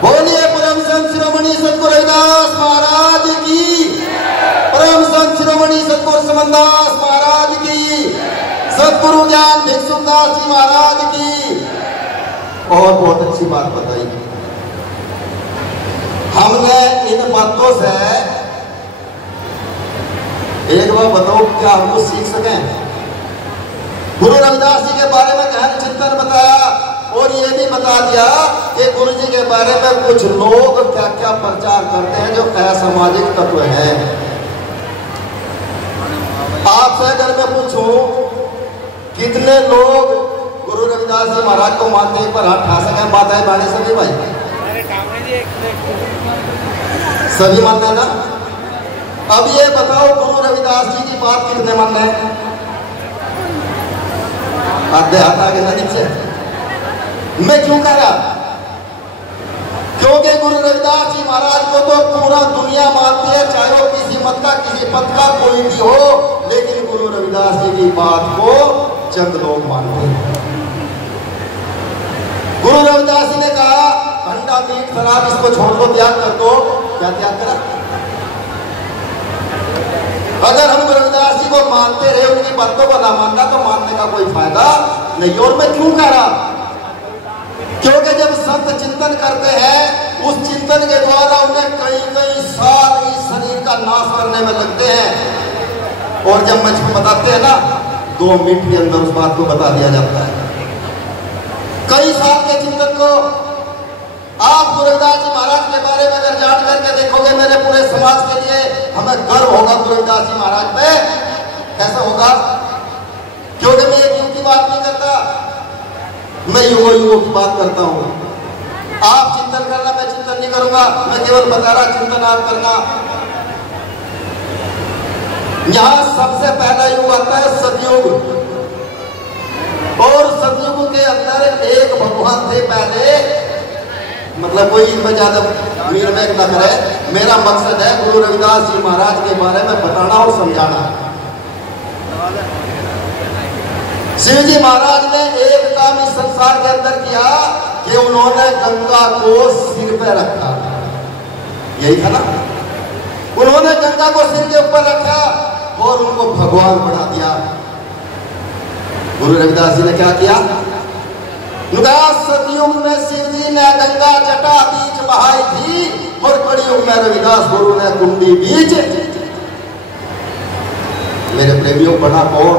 बोलिए परम संत शिरोमणि सतगुरु रविदास महाराज की, परम संत शिरोमणि सतगुरु समनदास महाराज की, सतगुरु ज्ञान भिक्षुदास जी महाराज की। और बहुत अच्छी बात बताई हमने इन बातों से। एक बार बताओ क्या हमको सीख सकें? गुरु रविदास जी के बारे में गहन चिंतन बताया और ये भी बता दिया कि गुरु जी के बारे में कुछ लोग क्या क्या प्रचार करते हैं जो असामाजिक तत्व है। आपसे अगर मैं पूछूं कितने लोग गुरु रविदास जी महाराज को मानते हैं, पर हाथ उठा सके? बात है बाणी सभी भाई, सभी मानना ना? अब ये बताओ गुरु रविदास जी की बात कितने मानना है? आधे हाथ आगे ना नीचे। मैं क्यों कह रहा? क्योंकि गुरु रविदास जी महाराज को तो पूरा दुनिया मानती है, चाहे वो किसी मत का किसी पद का कोई भी हो, लेकिन गुरु रविदास जी की बात को चंद लोग मानते हैं। गुरु रविदास जी ने कहा अंडा मीट शराब इसको छोड़ दो, त्याग कर दो। क्या त्याग करा? अगर हम गुरु रविदास जी को मानते रहे, उनकी बातों को ना मानना तो मानने का कोई फायदा नहीं। और मैं क्यों कह रहा? क्योंकि जब संत चिंतन करते हैं, उस चिंतन के द्वारा उन्हें कई कई साल इस शरीर का नाश करने में लगते हैं। और जब मुझ को बताते हैं ना, 2 मिनट के अंदर उस बात को बता दिया जाता है। कई साल के चिंतन को आप गुरु रविदास जी महाराज के बारे में अगर जान करके देखोगे, मेरे पूरे समाज के लिए हमें गर्व होगा गुरु रविदास जी महाराज पे। कैसा होगा? क्योंकि मैं एक युग की बात नहीं करता, मैं युगों की बात करता हूँ। आप चिंतन करना, मैं चिंतन नहीं करूंगा, मैं केवल बता रहा, चिंतन आप करना। यहां सबसे पहला युग आता है सतयुग, और सतयुग के अंदर एक भगवान थे पहले। मतलब कोई इसमें ज्यादा मीर में न करे, मेरा मकसद है गुरु रविदास जी महाराज के बारे में बताना और समझाना। शिव जी महाराज ने एक काम इस संसार के अंदर किया कि उन्होंने गंगा को सिर पे रखा। यही था ना? उन्होंने गंगा को सिर के ऊपर रखा और उनको भगवान बना दिया। गुरु रविदास जी ने क्या किया? सतयुग में शिव जी ने गंगा जटा बीच बहाई थी, और कलयुग में रविदास गुरु ने कुंडी बीच। मेरे प्रेमियों, बना कौन?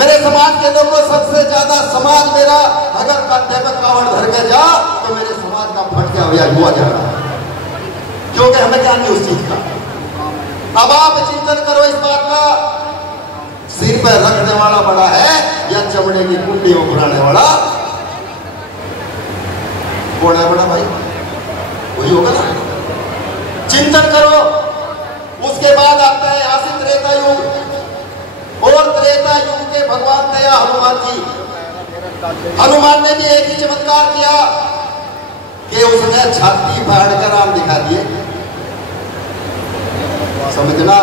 मेरे समाज के लोगों, सबसे ज्यादा समाज मेरा अगर कंधे में कावड़ धर के जा तो मेरे समाज का फट गया हुआ जा रहा है, क्योंकि हमें क्या नहीं उस चीज का। अब आप चिंतन करो इस बात का, सिर पर रखने वाला बड़ा है या चमड़े की कुंडी में घुराने वाला? कौन है बड़ा भाई? वही होगा ना? चिंतन करो। उसके बाद आता है आसित त्रेता युग, और त्रेता युग के भगवान थे हनुमान जी। हनुमान ने भी एक ही चमत्कार किया कि उसने छाती फाड़ कर राम दिखा दिए। समझना?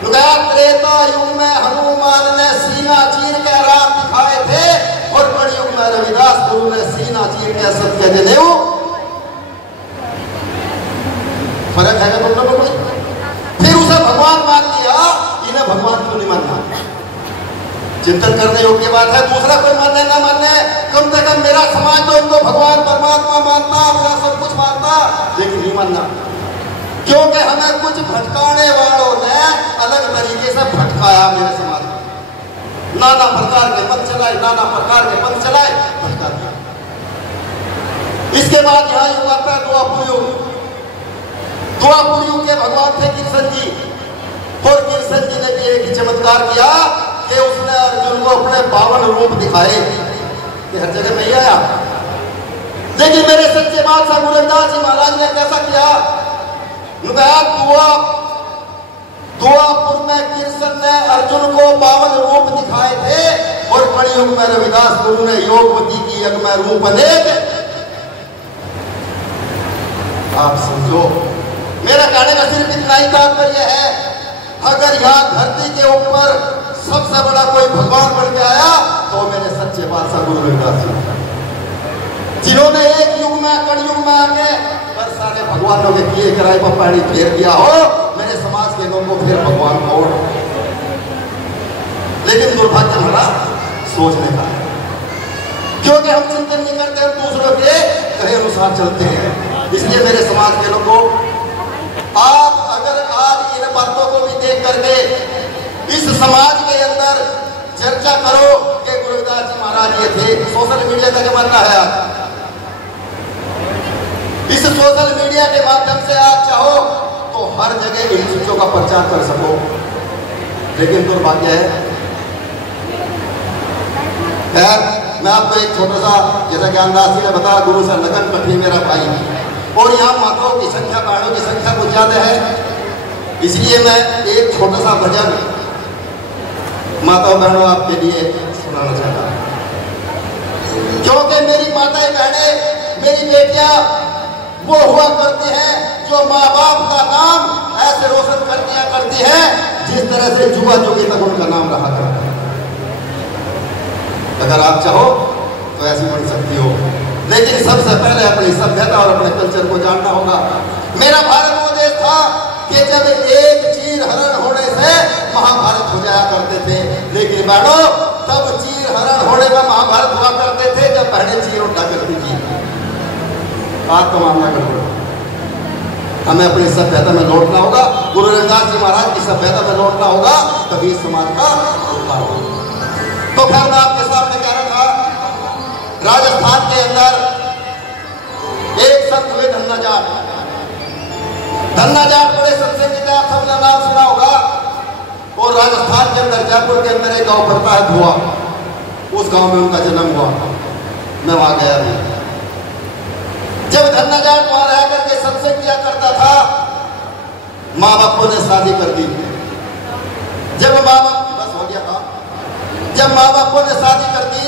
त्रेता युग में हनुमान ने सीना चीर के राम दिखाए थे, और कलयुग में रविदास गुरु ने सीना चीर के सत्य दे। फर्क है ना दोनों में? फिर उसे भगवान मान लिया, इन्हें भगवान क्यों नहीं मानना? चिंतन करने योग्य बात है। दूसरा कोई मानने ना मानने, कम से कम मेरा समाज तो उनको भगवान परमात्मा मानता, अपना सब कुछ मानता, लेकिन नहीं मानना। क्योंकि हमें कुछ भटकाने वालों ने अलग तरीके से भटकाया मेरे समाज में। नाना प्रकार के पद चलाए, नाना प्रकार के पद चलाए, भटका दिया। इसके बाद यहाँ युग आता है द्वापर युग। द्वापर युग के भगवान थे कृष्ण जी, और कृष्ण जी ने भी एक चमत्कार किया कि उसने अर्जुन को अपने 52 रूप दिखाए। ये हर जगह नहीं आया, लेकिन मेरे सच्चे बादशाह गुरु रविदास जी महाराज ने कैसा किया? दुआपुर में कृष्ण ने अर्जुन को 52 रूप दिखाए थे, और कलयुग में रविदास गुरु ने योगवती की यज्ञ में रूप अनेक। आप समझो, मेरा कहने का सिर्फ इतना ही तात्पर्य है, अगर यहाँ धरती के ऊपर सबसे बड़ा कोई भगवान बन के आया तो मेरे सच्चे बादशाह गुरु रविदास जी, जिन्होंने एक युग में में कलयुग में आके पर सारे भगवानों के किए किराए पर पानी फेर दिया हो मेरे समाज के लोगों को फिर भगवान को। लेकिन दुर्भाग्य हमारा सोचने का है, क्योंकि हम चिंतन नहीं करते, हम दूसरों के कहे अनुसार चलते हैं। इसलिए मेरे समाज के लोगों, आप अगर आज इन बातों को भी देख करके इस समाज के अंदर चर्चा करो कि गुरु रविदास जी महाराज ये थे। सोशल मीडिया का जमाना है आज, इस सोशल मीडिया के माध्यम से आप चाहो तो हर जगह इन चीजों का प्रचार कर सको। लेकिन दुर्भाग्य है, खैर मैं आपको एक छोटा सा, जैसा ज्ञानदास जी ने बताया, गुरु से लगन कठी मेरा भाई, और यहाँ माताओं की संख्या, बहनों की संख्या कुछ ज्यादा है, इसलिए मैं एक छोटा सा भजन माताओं बहनों आपके लिए सुनाना चाहता हूँ। क्योंकि मेरी माताएं बहनें, मेरी बेटियां वो हुआ करती हैं जो माँ बाप का नाम ऐसे रोशन कर दिया करती है जिस तरह से जुआ जुगी तक उनका नाम रहा करता है। अगर आप चाहो तो ऐसी बन सकती हो, लेकिन सबसे पहले अपनी सभ्यता और अपने कल्चर को जानना होगा। मेरा भारत वो देश था कि जब एक चीर हरण होने से महाभारत हो जाया करते थे, लेकिन बहनों तब चीर हरण होने का महाभारत हुआ करते थे जब बहनें चीर उठा करती थी। बात तो मानना कर दो, हमें अपनी सभ्यता में लौटना होगा, गुरु रविदास जी महाराज की सभ्यता में लौटना होगा, तभी समाज का उद्धार होगा। तो फिर मैं आपके सामने कह रहा था, राजस्थान के अंदर एक संत हुए धन्ना जाट। धन्ना जाट बड़े सत्संगी थे, आप सबने नाम सुना होगा। और राजस्थान के अंदर, जयपुर के अंदर एक गांव पड़ता है धुआ, उस गांव में उनका जन्म हुआ। मैं वहां गया भी। जब धन्ना जाट वहां रह करके सत्संग किया करता था, माँ बापों ने शादी कर दी। जब माँ बाप, बस हो गया था, जब माँ बापों ने शादी कर दी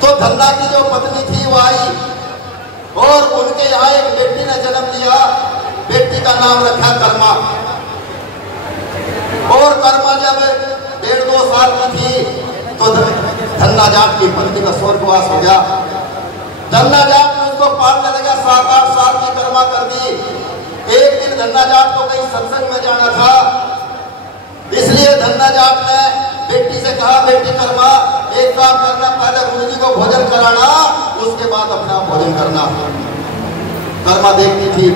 तो धन्ना की जो पत्नी थी वो आई और उनके यहाँ एक बेटी ने जन्म लिया। बेटी का नाम रखा कर्मा। और कर्मा जब 1.5-2 साल की थी तो धन्ना जाट की पत्नी का स्वर्गवास हो गया। धन्ना जाट ने उसको पालने लगा, 7-8 साल की कर्मा कर दी। एक दिन धन्ना जाट को कहीं सत्संग में जाना था, इसलिए धन्ना जाट ने बेटी से कहा, बेटी कर्मा एक काम करना, पहले गुरु जी को भोजन कराना, उसके बाद अपना भोजन करना। कर्मा देखती थी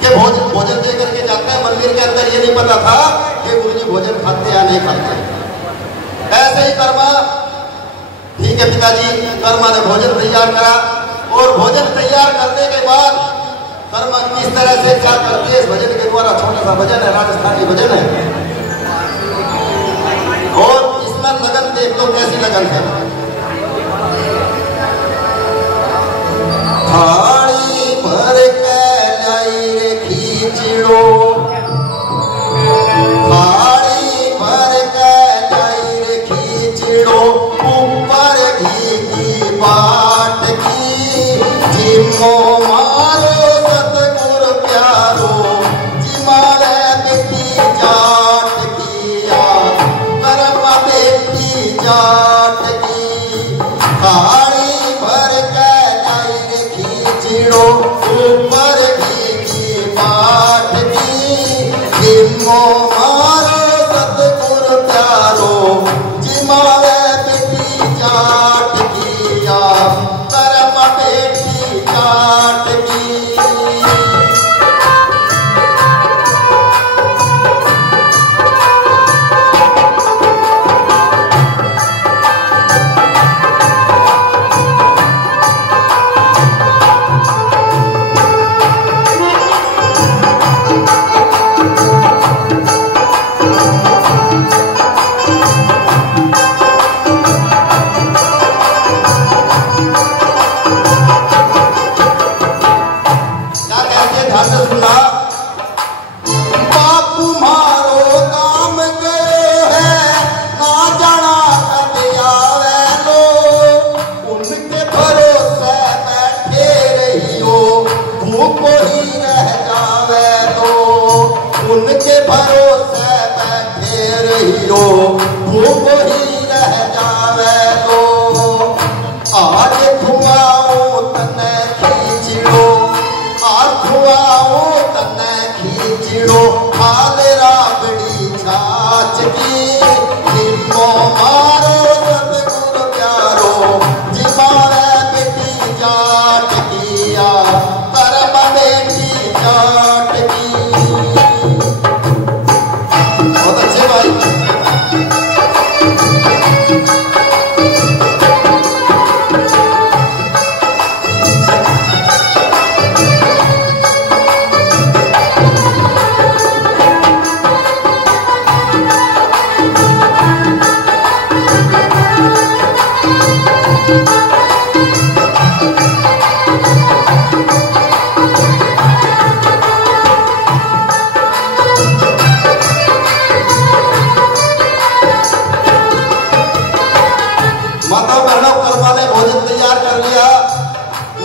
कि भोजन दे करके जाते हैं मंदिर के अंदर, ये नहीं पता था कि गुरु जी भोजन खाते या नहीं खाते। ऐसे ही कर्मा, ठीक है पिताजी, कर्मा ने भोजन तैयार करा और भोजन तैयार करने के बाद कर्मा किस तरह से क्या करती है, इस भजन के द्वारा, छोटा सा भजन है, राजस्थानी भजन है, और इसमें लगन देख लो कैसी लगन है। थाली भर के लाई रे खींचड़ो, थाली भर के लाई रे खींचड़ो, ऊपर घी की बाट की, जिमो मारो सतगुर प्यारो, जिमारे बेटी जाट किया, कर्मा बेटी जाट की। थाली भर के लाई रे खींचड़ो, ऊपर घी की बाट की, जिमो मारो सतगुर प्यारो, जिमारे बेटी जाट किया, कर्मा बेटी जाट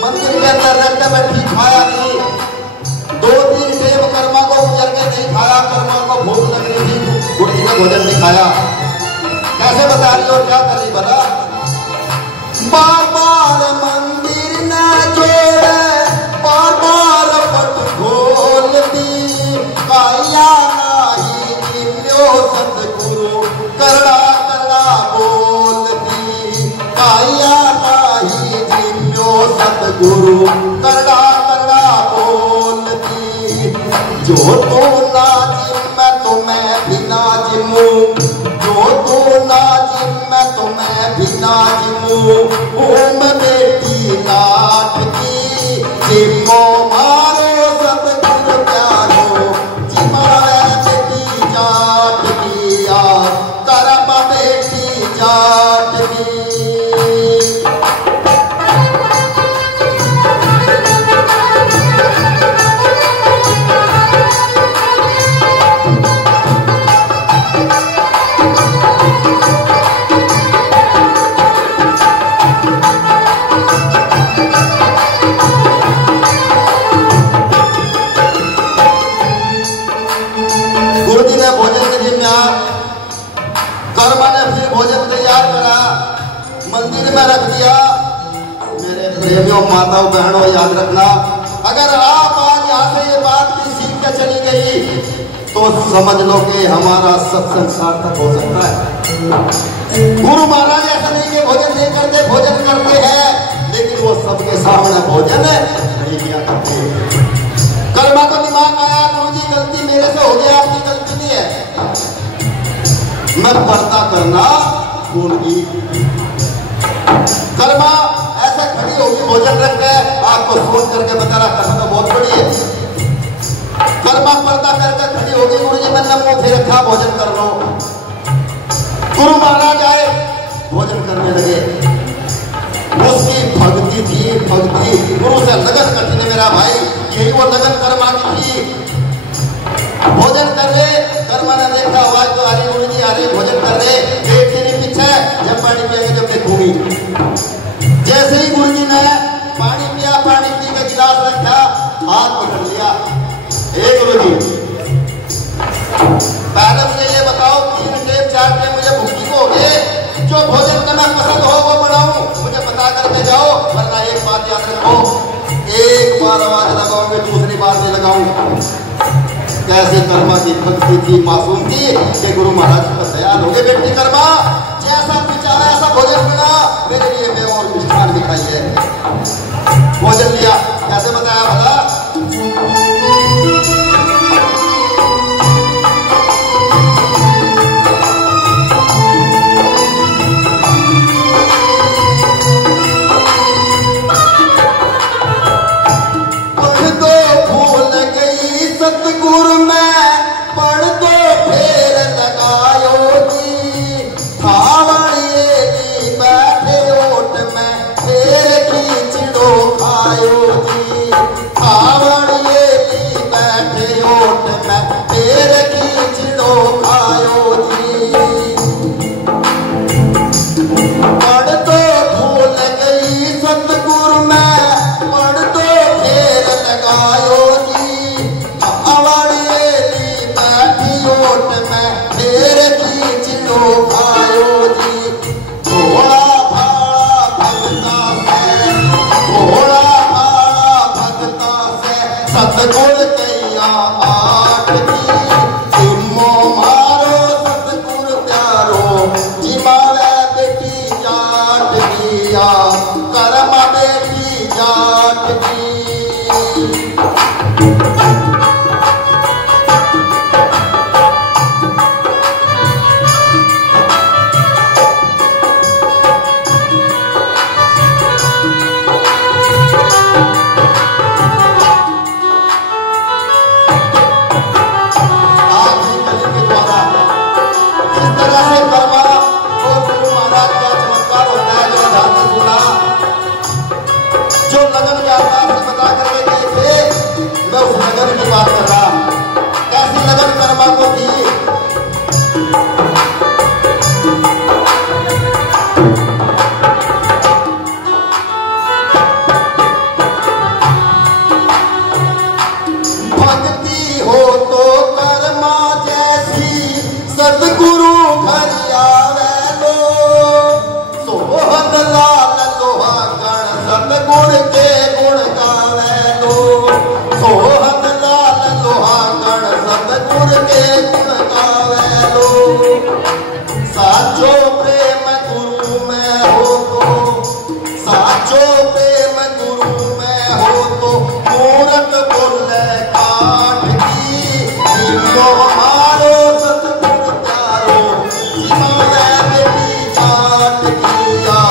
मंदिर के अंदर रख के बैठी खाया नहीं, 2-3 टेम कर्मा को उजर के नहीं खाया, कर्मा को भूख लग रही थी, गुरुजी ने भोजन नहीं खाया। कैसे बता रही और क्या कर रही बता? बार बार मंदिर न जोड़े, बार बार पट खोल दी, काया नाही जिम्यो सतगुरु करड़ा करड़ा बोल दी, काया नाही जिम्यो सतगुरु करड़ा करड़ा बोल दी। जो तू ना जिम्मे तो मैं भी ना जिमू, जो तू ना जिम्मे तो मैं भी ना जिमू। ओम बेटी नाथ की जिम्मो मारो सतगुरु प्यारो, जिमाए बेटी जाट की आ करम बेटी जाट की। गुरुजी ने भोजन के दिन कर्मा ने फिर भोजन तैयार करा, मंदिर में रख दिया। मेरे प्रेमियों, माताओं, बहनों, याद रखना, अगर आप आज यहाँ से ये बात की सीख के चली गई तो समझ लो कि हमारा सत्संग सार्थक हो सकता है। गुरु महाराज ऐसा नहीं कि भोजन नहीं करते, भोजन करते हैं, लेकिन वो सबके सामने भोजन नहीं किया करते। कर्मा को दिमाग आया, गुरुजी गलती मेरे से हो गया, आपकी गलती नहीं है, मैं पर्दा करना भूल गई। कर्मा ऐसा खड़ी होगी भोजन रख के, आपको फोन करके बता रहा कथा तो बहुत बड़ी है। कर्मा पर्दा करके खड़ी होगी, गुरुजी मैंने मुंह फिर रखा, भोजन कर लो। गुरु महाराज आए, भोजन करने लगे। उसकी भक्ति थी, भक्ति गुरु से लगन कठिन है मेरा भाई, यही वो लगन कर्मा की थी। भोजन कर रहे, कर्मा ने देखा आवाज तो आ रही, गुरुजी आ रहे, भोजन कर रहे, एक दिन पीछे जब पानी पिएंगे जब देखूंगी। जैसे ही गुरुजी ने पानी पिया, पानी पी के गिलास रखा, हाथ पकड़ लिया, हे गुरुजी पहले मुझे ये बताओ, 3 टेम 4 टेम मुझे भूखी हो गए, जो भोजन करना पसंद हो वो बनाऊं, मुझे बता करके जाओ, वरना एक बात याद रखो, एक बार आवाज लगाओगे दूसरी बार नहीं लगाऊं। कैसे कर्मा की भक्ति थी, मासूम थी कि गुरु महाराज पर दयाल हो गए। बेटी कर्मा जैसा चाहा ऐसा भोजन बना, मेरे लिए मैं और मिष्ठान दिखाई है। भोजन लिया, कैसे बताया बता? सतगुरु में पढ़ दो फेर लगायो जी, खावड़िए जी बैठे ओट में फेर खींचड़ो खायो जी, खावड़िए जी बैठे ओट में फेर खींचड़ो खायो जी। पढ़ दो भूल गई सतगुरु में पढ़ दो फेर लगायो जी, फेर खींचड़ो खायो जी। भोला भाला भगता से, भोला भाला भगता से सतगुर कैया आठ जी, जिम्मो मारो सतगुर प्यारो, जिमावे बेटी जाट दिया कर्म बेटी जाट दी। जो लगन के आधार से बता करके गए थे, मैं उस लगन की बात कर रहा। कैसी लगन कर्मा को थी? गुण के गुण गावे लो, सोहन लाल सुहागण सतगुर के गुण गावे लो। साचो प्रेम गुरु में हो तो, साचो प्रेम गुरु में हो तो, मूरत बोले काट की, जिनको मारो सतगुर प्यारो, जिन्होंने बेटी जाट किया,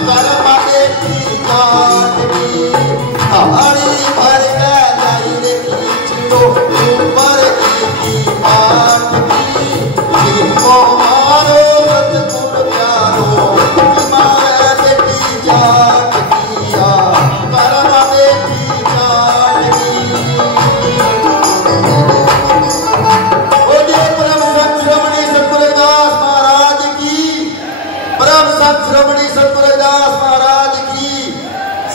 कर्म बेटी जाट की, हमारी भर गया जाइने की तो ऊपर की बात की, जिनको मारो सतगुर प्यारो, जिन्होंने बेटी जाट किया, कर्म बेटी जाट की। बोलिए परम संत श्रमणी सतगुरुदास महाराज की, परम संत श्रमणी सतगुरुदास महाराज की।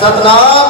सतनाम।